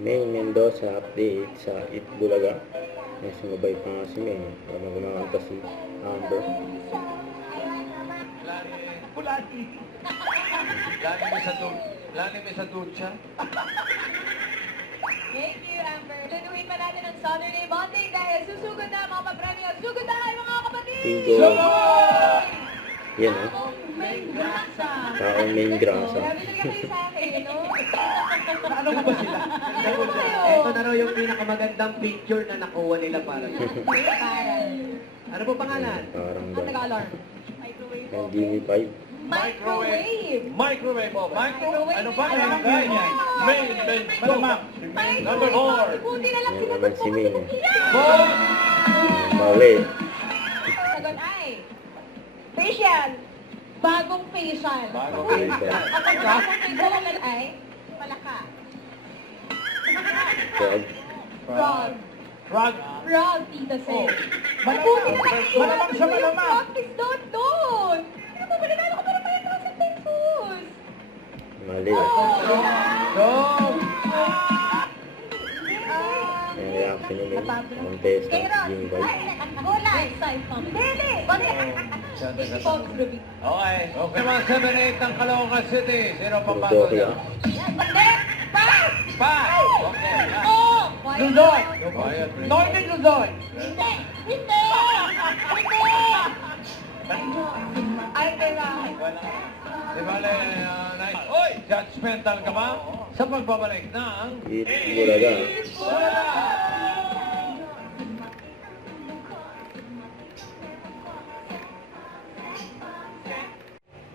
May Mendoza update sa Itbulaga. May sumabay pa nga si May. Parang kumakanta si Amber. Bulati. Lani may sa ducha. Thank you, Amber. Tutuwin pa natin ang Saturday bonding dahil susugod na mga papremyo. Sugod na kayo mga kapatid! Tigo. Yan o. Taong may grasa. Taong main grasa. Grabe talaga kayo sa akin, no? Ano mo ba sila? Ano kayo? Ito na raw yung pinakamagandang picture na nakuha nila para sa. Ano po pangalan? Parang Ang ba? nag-alarm. Microwave. Ang Genie 5. Microwave. Microwave. Microwave. Ano ba? Malamang Main. Malamang. Number 4. Buti na lang Yan sinagot naman si mo. May. Four. Mali. Sagot ay, facial. Bagong facial. Bagong facial. Ang bagong facial ay, palaka. Frog. Frog. Frog. Frog, Tita Sen. Oh. Buti na lang sinagot Malamang sa mo yung malamang. frog is doon. Ano ba, mananalo ka pa ng 5,000 pesos. Mali. Dog. Yung reaction ni May. Contestant. Genie 5. Gulay. Dili. Fox Rubik. Okay. Okay, mga 7-8 ng Caloocan City. Sino pa bago Tutok niya? yan. Pass! Five. Okay. Oh! Luzon! Quiet, please. Northern Luzon! Hindi! Hindi! Ay, kailangan. Wala. Di ba, Oy! Judgmental ka ba? Sa pagbabalik ng... Itbulaga.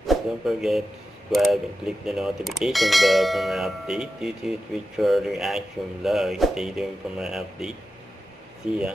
Don't forget to subscribe and click the notification bell for my update. YouTube, Twitter, reaction, vlog. Stay tuned for my update. See ya.